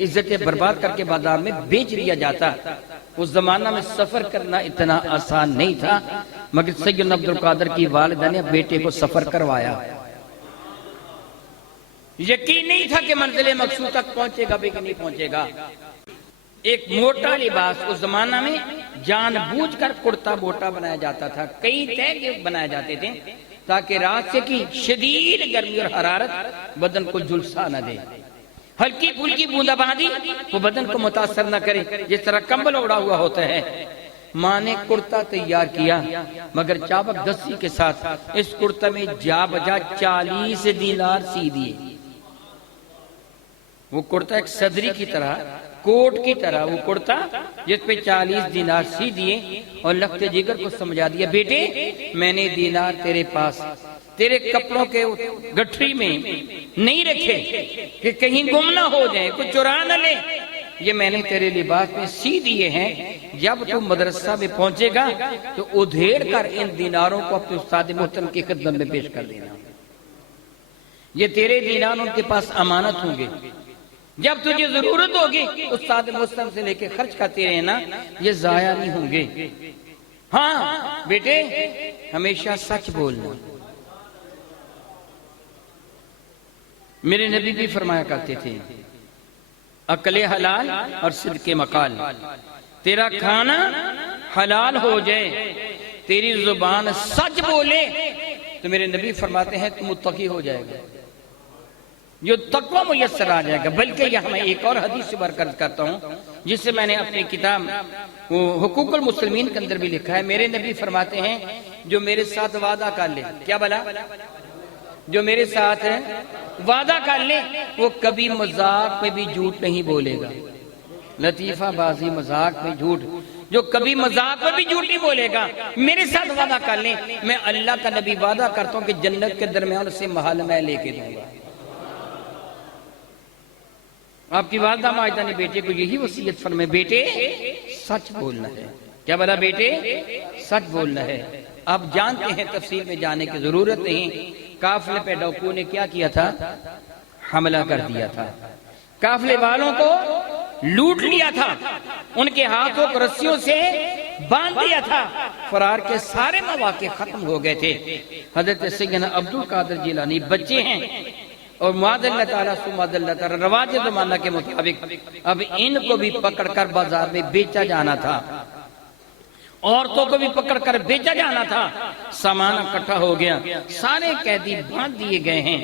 इज्जतें बर्बाद करके बाजार में बेच दिया जाता। उस जमाना में सफर करना इतना आसान नहीं था, मगर सैयद अब्दुल कादिर की वालिदा ने बेटे को सफर करवाया। यकीन नहीं था कि मंजिल मकसूद तक पहुंचेगा भी कि नहीं पहुंचेगा। एक मोटा लिबास उस जमाना में जानबूझकर कुर्ता मोटा बनाया जाता था, कई तय बनाए जाते थे ताकि रात से की शदीद गर्मी और हरारत बदन को झुलसा न दे, हल्की फुल्की बूंदाबांदी वो बदन को मुतासर न करे, जिस तरह कंबल ओढ़ा हुआ होता है। माँ ने कुर्ता तैयार किया, मगर चाबक दस्ती के साथ इस कुर्ता में जा बजा 40 दीनार सी दिए। वो कुर्ता एक सदरी की तरह, कोट की तरह वो कुर्ता, जिस पे 40 दीनार सी दिए और लख्ते जिगर को समझा दिया, बेटे मैंने दीनार तेरे पास तेरे कपड़ों के गठरी में नहीं रखे कि कहीं गुम ना हो जाए, कुछ चुरा न ले, ये मैंने तेरे लिबास में सी दिए हैं। जब तू मदरसा में पहुंचेगा तो उधेड़ कर इन दीनारों को अपने उस्ताद मोहतरम की खिदमत में पेश कर देना। ये तेरे दीनार उनके पास अमानत होंगे, जब तुझे जरूरत होगी उस्ताद मोहतरम से लेके खर्च करते रहना, ये जाया नहीं होंगे। हाँ बेटे हमेशा सच बोलना। मेरे नबी भी फरमाया करते थे, अकले हलाल और सिद्के मकाल, तेरा खाना हलाल हो जाए, तेरी जुबान सच बोले तो मेरे नबी फरमाते हैं तुम मुत्तकी हो जाएगा। जो तकवा मुयस्सर आ जाएगा। बल्कि यह मैं एक और हदीस से बरकत करता हूँ जिससे मैंने अपनी किताब हुकूकुल मुस्लिमीन के अंदर भी लिखा है। मेरे नबी फरमाते हैं जो मेरे साथ वादा कर ले, क्या बोला, जो मेरे साथ वादा कर ले वो कभी मजाक में भी झूठ नहीं बोलेगा। लतीफा बाजी मजाक में झूठ, जो कभी मजाक में भी झूठ नहीं बोलेगा, मेरे साथ वादा कर ले, मैं अल्लाह का नबी वादा करता हूँ कि जन्नत के दरमियान से महल मैं लेके दूंगा। आपकी वालदा माजदा ने बेटे को यही वसीयत फरमाई, बेटे सच बोलना है। क्या बोला, बेटे सच बोलना है। आप जानते हैं, तफसील में जाने की जरूरत नहीं। काफिले पे डाकू ने क्या किया था, हमला कर दिया था, काफिले वालों को लूट लिया था, उनके हाथों को रस्सियों से बांध दिया था, फरार के सारे मौके खत्म हो गए थे। हजरत सैयदना अब्दुल कादिर जिलानी बच्चे हैं और मुअद्दल ताला सुमअद्दल ताला रवाज ज़माना के मुताबिक अब इनको भी पकड़कर बाजार में बेचा जाना था, औरतों को भी पकड़कर बेचा जाना था। सामान इकट्ठा हो गया, सारे कैदी बांध दिए गए हैं।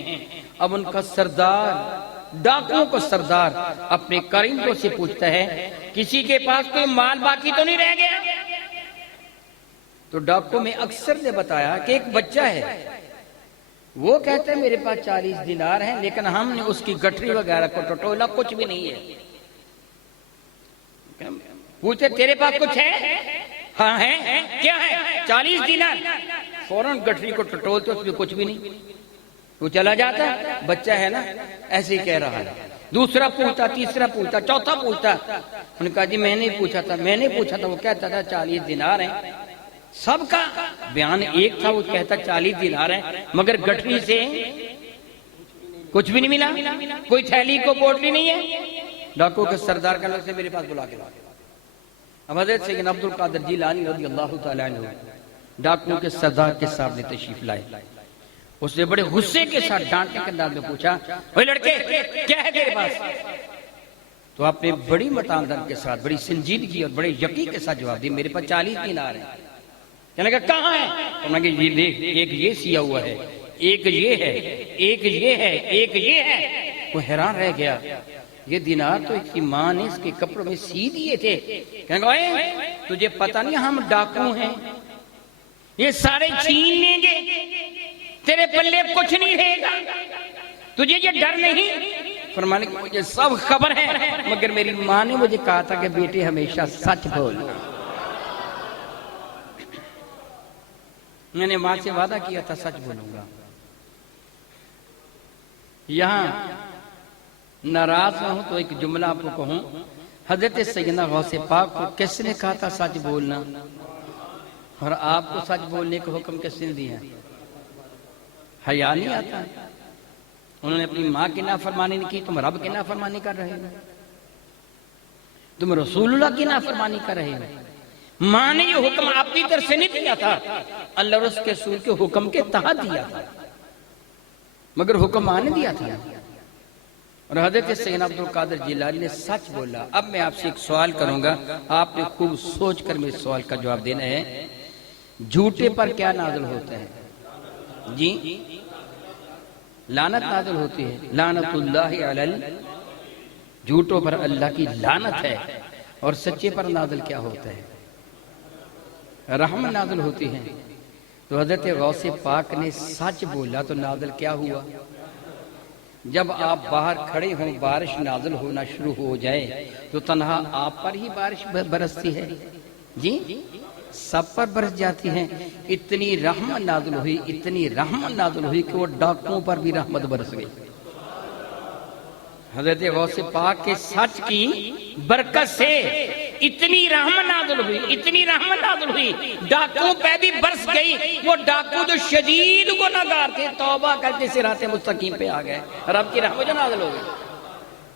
अब उनका सरदार, डाकुओं को सरदार अपने कारिंदों से पूछता है किसी के पास कोई माल बाकी तो नहीं रह गया। तो डाकू में अक्सर ने बताया कि एक बच्चा है, वो कहते हैं मेरे पास 40 दिनार हैं, लेकिन हमने उसकी गठरी वगैरह को टटोला, कुछ भी नहीं है। पूछे तेरे पास कुछ है? हाँ है। क्या है? 40 दिनार। फौरन गठरी को टटोलते, उसमें कुछ भी नहीं। वो चला जाता, बच्चा है ना, ऐसे ही कह रहा है। दूसरा पूछता, तीसरा पूछता, चौथा पूछता। उन्होंने कहा जी मैंने पूछा था, मैंने पूछा था। वो कहता था 40 दिनार हैं। सबका बयान एक था, वो कहता 40 दिनार है, मगर गठरी से कुछ भी नहीं मिला, कोई थैली को पोटली नहीं है। डाकू के सरदार का लग से मेरे पास बुला के ला। अब हज़रत सैयदना अब्दुल कादिर जिलानी रज़ी अल्लाह तआला अन्हु डाकू के सरदार के सामने तशरीफ लाए। उसने बड़े गुस्से के साथ डांटने के अंदाज में पूछा, ओए लड़के क्या है तेरे पास? तो आपने बड़ी मतानदन के साथ, बड़ी संजीदगी और बड़े यकीन के साथ जवाब दिया, मेरे पास 40 दिनार है। कहने का कहाँ है? उन्होंने कहा ये देख, एक ये सिया हुआ है, एक ये है, एक ये है, एक ये है। वो हैरान रह गया, ये दिनार तो इसकी माँ ने इसके कपड़ों में सी दिए थे। कहने तुझे पता नहीं हम डाकू हैं, ये सारे छीन लेंगे, तेरे पल्ले कुछ नहीं रहेगा, तुझे ये डर नहीं? फरमाने की मुझे सब खबर है, मगर मेरी माँ ने मुझे कहा था कि बेटे हमेशा सच बोलना। मैंने माँ से वादा किया था सच बोलूंगा। यहाँ नाराज ना हूं तो एक जुमला आपको कहूं, हजरत सैयदना गौसे पाक को किसने कहा था सच बोलना, और आपको सच बोलने का हुक्म किसने दिया? हया नहीं आता? उन्होंने अपनी माँ की नाफरमानी नहीं की, तुम रब की नाफरमानी कर रहे हो, तुम रसूलुल्लाह की नाफरमानी कर रहे हो। माँ ने ये हुक्म आपकी तरफ से नहीं दिया था, अल्लाह और उसके रसूल के हुक्म के तहत दिया था, मगर हुक्म माँ ने दिया था। और हजरत सैयदना अब्दुल कादिर जिलानी ने सच बोला। अब मैं आपसे एक सवाल करूंगा, आपने खूब सोचकर मेरे सवाल का जवाब देना है। झूठे पर क्या नाज़िल होता है जी? लानत नाज़िल होती है। लानतुल्लाहि अलल, झूठों पर अल्लाह की लानत है। और सच्चे पर नाज़िल क्या होता है? रहमत नाज़िल होती है। तो हजरत गौसे पाक ने सच बोला तो नाज़िल क्या हुआ? जब आप बाहर खड़े हों, बारिश नाज़िल होना शुरू हो जाए तो तन्हा आप पर ही बारिश बरसती है जी, सब पर बरस जाती है। इतनी रहमत नाज़िल हुई, इतनी रहमत नाज़िल हुई कि वो डाकुओं पर भी रहमत बरस गई। हजरत गौसे पाक के सच की बरकत से इतनी रहमत नाज़िल हुई, इतनी रहमत नाज़िल हुई, डाकुओं पे भी बरस गई। वो डाकू जो शदीद गुनाहगार थे, तौबा करके सिराते मुस्तकीम पे आ गए। रब की रहमत नाज़िल हो गई,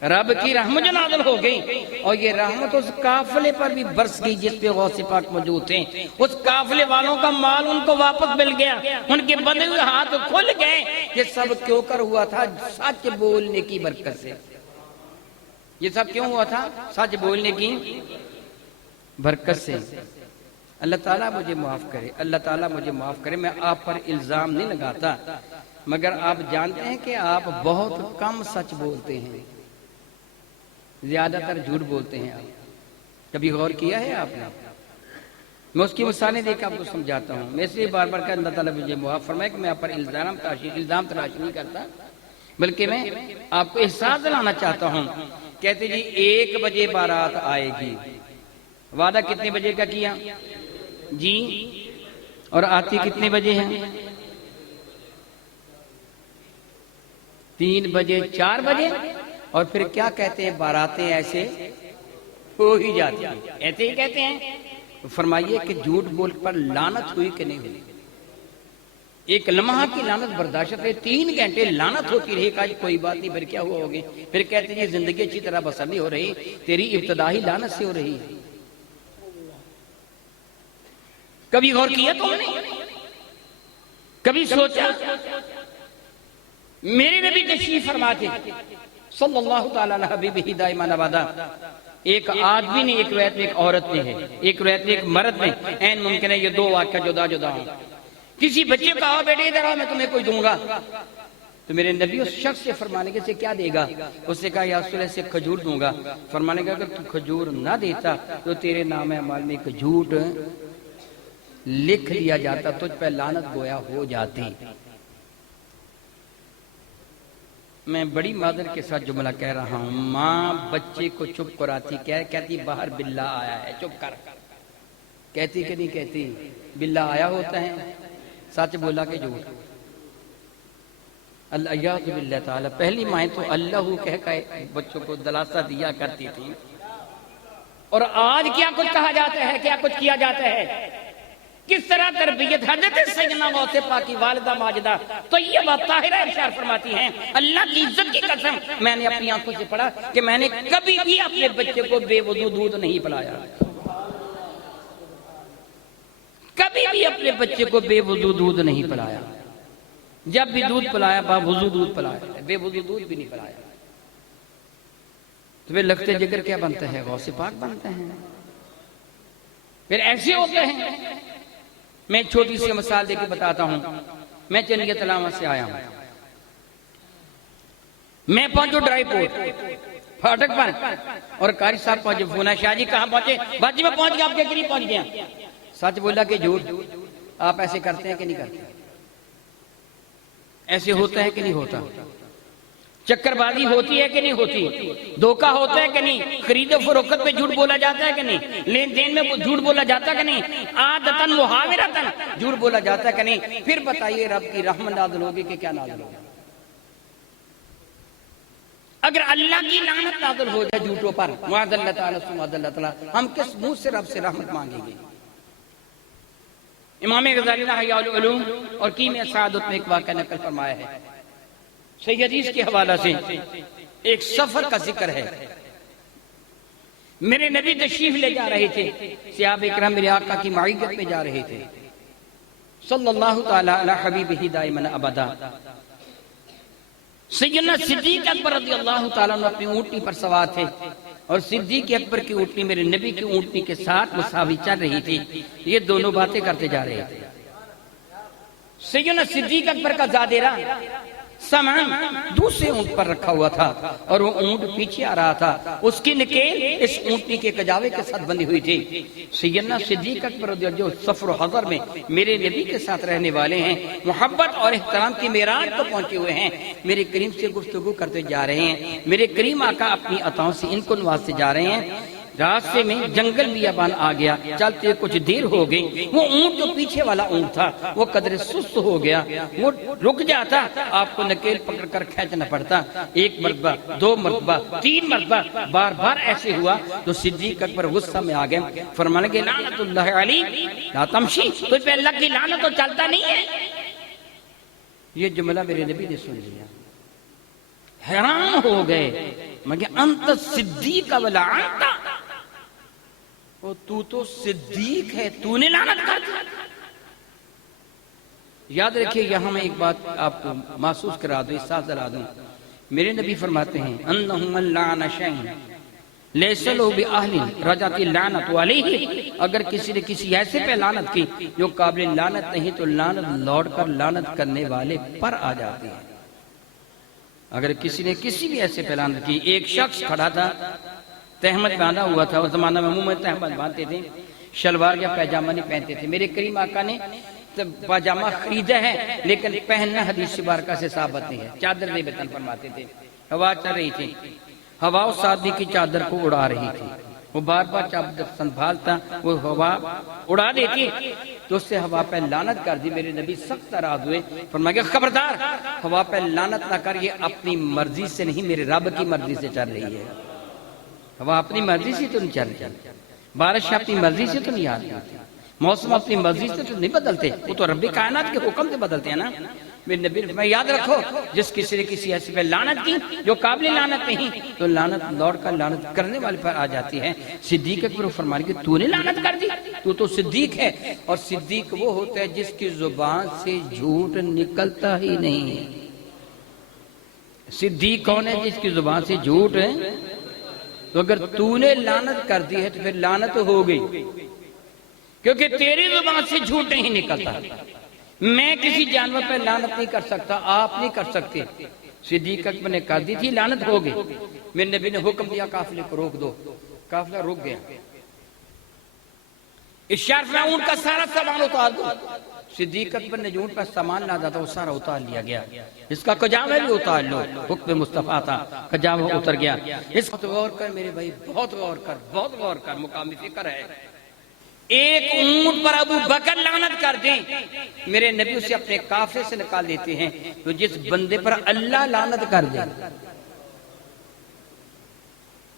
रब की रहमत नाज़िल हो गई। और ये रहमत उस काफिले पर भी बरस गई जिस पे गौसे पाक मौजूद थे। उस काफिले वालों का माल उनको वापस मिल गया, उनके बंधे हुए हाथ खुल गए। ये सब क्यों कर हुआ था? सच बोलने की बरकत से। ये सब क्यों हुआ था? सच बोलने की बरकत से। अल्लाह ताला मुझे माफ करे, अल्लाह ताला मुझे माफ करे। मैं आप पर इल्जाम नहीं लगाता, मगर आप जानते हैं कि आप बहुत कम सच बोलते हैं, ज्यादातर झूठ बोलते हैं आप। कभी गौर किया है आपने? मैं उसकी मिसालें देकर आपको समझाता हूँ। मैं इसलिए बार बार अल्लाह ताला मुझे मुआफ फरमाए कि मैं आप पर इल्जाम तराशी नहीं करता, बल्कि मैं आपको एहसास दिलाना चाहता हूँ। कहते जी 1 बजे बारात आएगी, वादा कितने बजे का किया जी, और आती कितने बजे है? 3 बजे 4 बजे। और फिर क्या कहते हैं, बारातें ऐसे हो ही जाती है, ऐसे ही कहते हैं। तो फरमाइए कि झूठ बोल पर लानत हुई कि नहीं हुई? 1 लम्हा की लानत बर्दाश्त है, 3 घंटे लानत होती रही, आज कोई बात नहीं, फिर क्या हुआ होगी? फिर कहते हैं जिंदगी अच्छी तरह बसर नहीं हो रही, तेरी इब्तदा ही लानत से हो रही है। कभी गौर किया तुमने? कभी सोचा? मेरे नबी तशरीफ फरमाते सल्लल्लाहु तआला अलैहि हबीबिही दाइमान अबदा, एक आदमी ने, एक रिवायत में एक औरत ने है, एक रिवायत में एक मर्द ने, ऐन मुमकिन है ये 2 वाक़या जुदा जुदा हो। किसी बच्चे को कहा बेटे इधर आओ मैं तुम्हें कोई दूंगा, तो मेरे नबी उस शख्स से फरमाने के से क्या देगा? उसने कहा या रसूल से खजूर दूंगा। फरमाने का अगर तू खजूर ना देता तो तेरे नाम अमाल में एक झूठ लिख लिया जाता, तुझ पर लानत गोया हो जाती। मैं बड़ी मादर के साथ जुमला कह रहा हूं। माँ बच्चे को चुप कराती, कहती बाहर बिल्ला आया है, चुप कर। कहती कि नहीं कहती? बिल्ला आया होता है, सच बोला के झूठ? अल्लाह बिल्लाह ताला। पहली माएँ तो अल्लाह कह बच्चों को दिलासा दिया करती थी, और आज क्या कुछ कहा जाता है, क्या कुछ किया जाता है, किस तरह तरबियत। हजरत सैयदना गौसे पाकी वालिदा माजिदा तय्यबा ताहिरा इरशाद फरमाती हैं, अल्लाह की इज्जत की कसम मैंने अपनी आंखों से पढ़ा कि मैंने कभी भी अपने बच्चे को बेवजू दूध नहीं पिलाया, कभी भी अपने बच्चे को बेवजू दूध नहीं पिलाया। जब भी दूध पिलाया बावजू दूध पिलाया, बेवजू दूध भी नहीं पिलाया। तो फिर लगते जिगर क्या बनते हैं? गौसे पाक बनते हैं। फिर ऐसे होते हैं। मैं छोटी सी मिसाल देकर बताता हूं। मैं चनिया तलावा से आया हूं, मैं पहुंचू ड्राई पोर्ट फाटक पर, और कारी साहब पहुंचे, फोन शाह जी कहां पहुंचे? बाजी में पहुंच गया, आपके करीब पहुंच गया। सच बोला कि झूठ? आप ऐसे करते हैं कि नहीं करते? ऐसे होता है कि नहीं होता? चक्करबाजी होती है कि नहीं होती? धोखा होता है कि नहीं? खरीदो फरोख्त पे झूठ बोला जाता है कि नहीं? लेन देन में झूठ बोला जाता है कि नहीं? आदतन मुहाविरतन झूठ बोला जाता है कि नहीं? फिर बताइए रब की रहमत नाज़िल होगी कि क्या नाज़िल होगी? अगर अल्लाह की लानत नाज़िल हो जाए झूठों पर, मुअज़्ज़ल्लाह ताला सुमअज़्ज़ल्लाह ताला, हम किस मुंह से रब से रहमत मांगेंगे? इमाम गज़ाली ने हयाउल उलूम और कीमिया सआदत में एक वाक़या नकल फरमाया है, सही हदीस के हवाला से। एक सफर का जिक्र है। मेरे नबी तशरीफ ले जा रहे थे, सहाबा इकराम मेरे आका की माइयत में जा रहे थे सल्लल्लाहु तआला अला हबीबिही दाइमन अबदा। सैयदना सिद्दीक अकबर रज़ियल्लाहु ताला अन्हु अपनी ऊँटनी पर सवार थे, और सिद्दीक अकबर की ऊँटनी मेरे नबी की ऊँटनी के साथ मुसावी चल रही थी। ये दोनों बातें करते जा रहे थे। सैयदना सिद्दीक अकबर का जादेरा सामान दूसरे ऊंट पर रखा हुआ था, और वो ऊंट पीछे आ रहा था। उसकी नकेल इस ऊंटनी के कजावे के साथ बंधी हुई थी। सैयदना सिद्दीक अकबर जो सफर हज़र में मेरे नबी के साथ रहने वाले हैं, मोहब्बत और एहतराम की मेराज को पहुंचे हुए हैं, मेरे करीम से गुफ्तगू करते जा रहे हैं। मेरे करीम आका अपनी अताओं से इनको नवाजते जा रहे हैं। रास्ते में जंगल बियाबान आ गया, चलते कुछ देर हो गई। वो ऊंट जो पीछे वाला ऊंट था वो कदर सुस्त हो गया, वो रुक जाता, आपको नकेल पकड़कर खींचना पड़ता। 1 मरतबा, 2 मरतबा, 3 मरतबा, बार बार ऐसे हुआ तो सिद्दीक अकबर गुस्सा में आ गए। फरमाने के लानतुल्लाह अलैह ला तमशी, तुझ पे अल्लाह की लानत तो चलता नहीं है। ये जुमला मेरे नबी ने सुन लिया, हैरान हो गए। मगर अंत सिद्दीक वला अंता, वो तू तो सिद्दीक है, तूने लानत कर दी। याद रखिए, यहां मैं एक बात आपको महसूस करा दूं, एहसास दिला दूं। मेरे नबी फरमाते हैं अन्नहु मन लाना शैअन लेसलो बि अहलिन रजाती लानत अलैहि, अगर किसी ने किसी ऐसे पे लानत की जो काबिल लानत नहीं तो लानत लौटकर लानत करने वाले पर आ जाती है। अगर किसी ने किसी भी ऐसे पे लानत की, एक शख्स खड़ा था, तहमद बांधा हुआ था, उस जमाना में मुंह में तहमद बांधते थे, शलवार या पैजामा नहीं पहनते थे। मेरे करीम आका ने पाजामा खरीदा है लेकिन पहनना हदीस बारका से साबित नहीं है। चादर दे बेतन फरमाते थे। हवा चल रही थी, हवा उस आदमी की चादर को उड़ा रही थी, वो बार बार चादर संभालता, वो हवा उड़ा देती तो उससे हवा पे लानत कर दी। मेरे नबी सख्त नाराज हुए, फरमाया खबरदार, हवा पे लानत ना कर, ये अपनी मर्जी से नहीं मेरे रब की मर्जी से चल रही है। हवा अपनी मर्जी से तो नहीं चल रही, बारिश अपनी मर्जी से तो नहीं आ रही, मौसम अपनी मर्जी से तो नहीं बदलते, वो तो रब्बी कायनात के हुक्म से बदलते हैं ना। मेरे नबी ने याद रखो, जिस किसी ने किसी ऐसे पे लानत की जो काबिल लानत नहीं तो लानत लौट कर लानत करने वाले पर आ जाती है। सिद्दीक अकबर फरमान कि तूने लानत कर दी, तू तो सिद्दीक है। और सिद्दीक वो होता है जिसकी जुबान से झूठ निकलता ही नहीं। सिद्दीक कौन है? जिसकी जुबान से झूठ है। तो अगर तूने लानत कर दी है तो फिर लानत हो गई, क्योंकि तेरी जुबान से झूठ नहीं निकलता। मैं किसी जानवर पर लानत नहीं कर सकता, आप नहीं कर सकते। सिद्दीक अकबर ने कर दी थी, लानत हो गई। मेरे नबी ने हुक्म दिया काफिले को रोक दो, काफिला रुक गया। इस शर्फ में ऊंट का सारा सामान उतार दो। सिद्दीक अकबर ने जो ऊंट पर सामान लादा था वो सारा उतार लिया गया। इसका कजामा भी उतार लो, हुक्म मुस्तफा था, कजामा उतर गया। इस गौर कर मेरे भाई, बहुत गौर कर, बहुत गौर कर, मुकामी फिक्र है। एक ऊंट पर अबू बकर लानत कर दे, मेरे नबी उसे अपने काफिले से निकाल देते हैं। तो जिस बंदे पर अल्लाह लानत कर दे,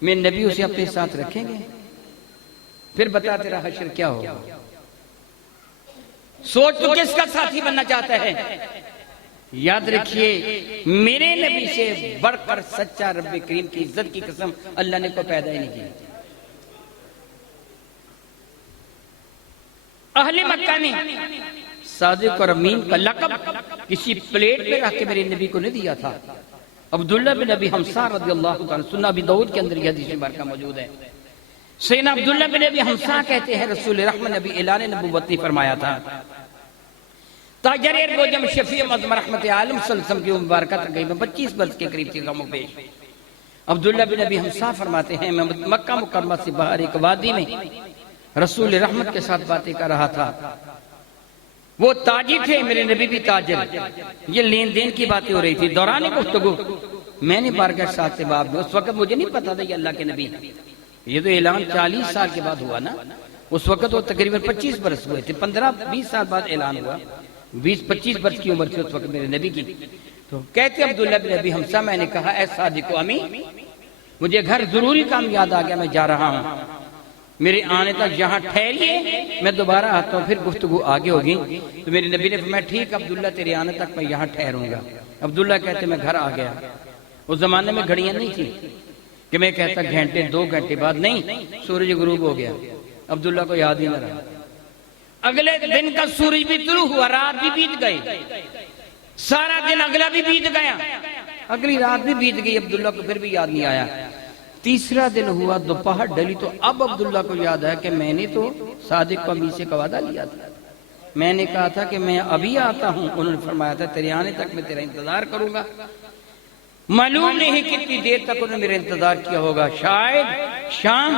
मेरे नबी उसे अपने साथ रखेंगे। फिर बता तेरा हश्र क्या होगा। सोच तो किसका साथी बनना चाहता है। याद रखिए, मेरे नबी से बढ़कर सच्चा रब्बे करीम की इज्जत की कसम अल्लाह ने को पैदा ही नहीं की। अहले मक्का ने सादिक और अमीन का लक़ब किसी प्लेट में रख के मेरे नबी को नहीं दिया था। अब्दुल्ला बिन अबी हमसा रज़ियल्लाहु ताला, सुन्नह अबी दाऊद के अंदर यह हदीस मुबारक मौजूद है। सैयदना अब्दुल्ला बिन अबी हमसा कहते हैं रसूल रहमत नबी ऐलान नबुव्वत ने फरमाया था, ताजर बोजम शफी मज़म रहमत आलम सल्लल्लाहु की मुबारक तकरीबन 25 वर्ष के करीब थी गमो पेश। अब्दुल्ला बिन अबी हमसा फरमाते हैं, मैं मक्का मुकर्रमा से बाहर एक वादी में रसूल रहमत के साथ बातें कर रहा था। वो ताजी थे, मेरे नबी भी ताजिर। ये लेन देन की बातें हो रही थी। दौरान गुफ्तगू मैंने बारगाह साथ से बात, उस वक्त मुझे नहीं पता था ये अल्लाह के नबी। ये तो ऐलान 40 साल के बाद हुआ ना। उस वक्त वो तकरीबन 25 वर्ष हुए थे, 15-20 साल बाद ऐलान हुआ। 20-25 वर्ष की उम्र थी उस वक्त मेरे नबी की। तो कहते अब्दुल्ला बिन अबी हमसा, मैंने कहा ऐ सादिक अमी, मुझे घर जरूरी काम याद आ गया, मैं जा रहा हूँ, मेरे आने तक यहाँ ठहरिए, मैं दोबारा आता हूँ, फिर गुफ्तगू आगे होगी। तो मेरे नबी ने फरमाया ठीक अब्दुल्ला, तेरे आने तक मैं यहाँ ठहरूंगा। अब्दुल्ला कहते मैं घर आ गया। उस जमाने में घड़ियां नहीं थी कि मैं कहता घंटे 2 घंटे बाद, नहीं, सूरज गुरूब हो गया। अब्दुल्ला को याद ही न रहा। अगले दिन का सूरज भी शुरू हुआ, रात भी बीत गई, सारा दिन अगला भी बीत गया, अगली रात भी बीत गई। अब्दुल्ला को फिर भी याद नहीं आया। तीसरा दिन हुआ, दोपहर डली, तो अब अब्दुल्ला को याद है कि मैंने तो सादिक कमी से का वादा लिया था। मैंने कहा था कि मैं अभी आता हूं। उन्होंने फरमाया था तेरे आने तक मैं तेरा इंतजार करूंगा। मालूम नहीं कितनी देर तक उन्होंने मेरा इंतजार किया होगा। शायद शाम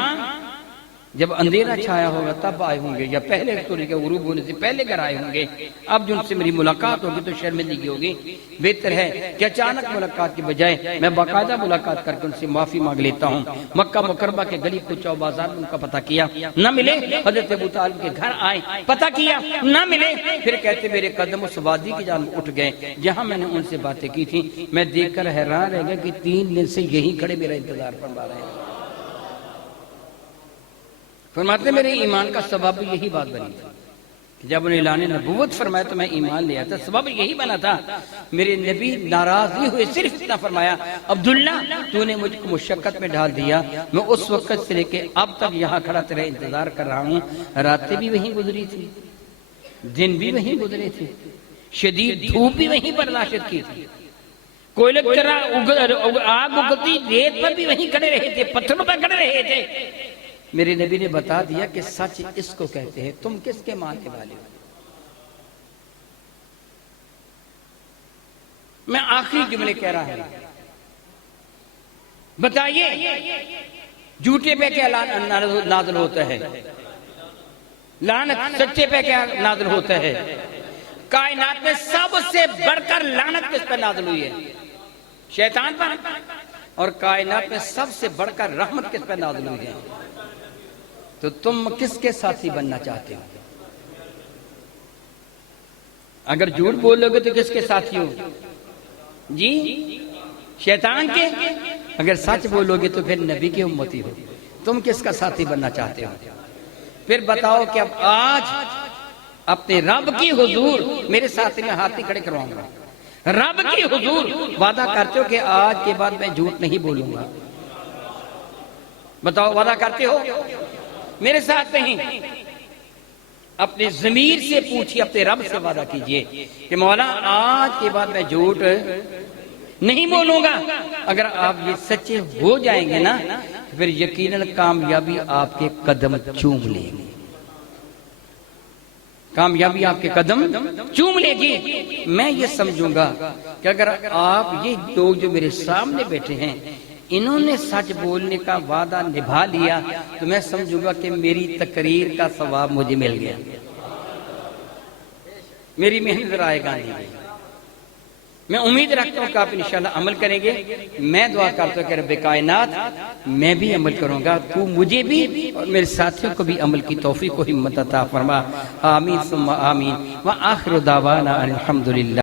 जब अंधेरा छाया होगा तब आए होंगे, या पहले सूर्य के गुरूब होने से पहले घर आए होंगे। अब जो उनसे मेरी मुलाकात होगी तो शर्मिंदगी होगी। बेहतर है कि अचानक मुलाकात के बजाय मैं बाकायदा मुलाकात करके उनसे माफी मांग लेता हूँ। मक्का मुकर्रमा के गली कुचौ बाजार में उनका पता किया, न मिले। हजरत अबू तालिब के घर आए, पता किया, न मिले। फिर कहते मेरे कदम उस वादी की जानब उठ गए जहाँ मैंने उनसे बातें की थी। मैं देखकर हैरान रह गया कि 3 दिन से यही खड़े मेरा इंतजार फरमा रहे हैं। फरमाते मेरे ईमान का सबब यही बात बनी थी। जब उन्हें ऐलान नबुव्वत फरमाया तो मैं ईमान ले आया था। सबब यही बना था, मेरे नबी नाराज नहीं हुए, सिर्फ इतना फरमाया अब्दुल्ला तूने मुझको मुशक्कत में डाल दिया। मैं उस वक्त से लेके अब तक यहाँ खड़ा तेरा इंतजार कर रहा हूँ। रातें भी वहीं गुजरी थी, दिन भी वहीं गुजरे थे, शदीद धूप भी वहीं बर्दाश्त की थी, कोयले की तरह आग उगलती, रेत पर भी वहीं खड़े रहे थे, पत्थरों पर खड़े रहे थे। मेरे नबी ने बता दिया कि सच इसको कहते हैं। तुम किसके मानने वाले हो? मैं आखिरी जुमले कह रहा हूं, बताइए झूठे पे क्या नाज़िल होता है? लानत सच्चे पे क्या नाज़िल होता है? कायनात में सबसे बढ़कर लानत किस पर नाज़िल हुई है? शैतान पर। और कायनात में सबसे बढ़कर रहमत किस पर नाज़िल हुई है? तो तुम किसके साथी बनना चाहते हो? अगर झूठ बोलोगे तो किसके साथी हो जी? शैतान के। अगर सच बोलोगे तो फिर नबी की उम्मती हो। तुम किसका साथी बनना चाहते हो? फिर बताओ कि अब आज अपने रब की हुजूर, मेरे साथी में हाथ नहीं खड़े करवाऊंगा, रब की हुजूर वादा करते हो कि आज के बाद मैं झूठ नहीं बोलूंगा? बताओ, वादा करते हो? मेरे साथ नहीं, अपने ज़मीर से पूछिए, अपने रब से वादा कीजिए कि मौला आज के बाद मैं झूठ नहीं बोलूंगा। अगर आप ये सच्चे हो जाएंगे ना, फिर यकीनन कामयाबी आपके कदम चूम लेगी। कामयाबी आपके कदम चूम लेगी। मैं ये समझूंगा कि अगर आप ये लोग जो मेरे सामने बैठे हैं, इन्होंने सच बोलने का वादा निभा लिया, तो मैं समझूंगा कि मेरी तकरीर का सवाब मुझे मिल गया, मेरी मेहनत आएगा नहीं। मैं उम्मीद रखता हूं कि आप इंशाल्लाह अमल करेंगे। मैं दुआ करता हूं कि रब्बे कायनात मैं भी अमल करूंगा, तू मुझे भी और मेरे साथियों को भी अमल की तौफीक को हिम्मत अता फरमा। आमीन सुम्मा आमीन। व आखिरु दावाना अनिल हम्दुलिल्लाह।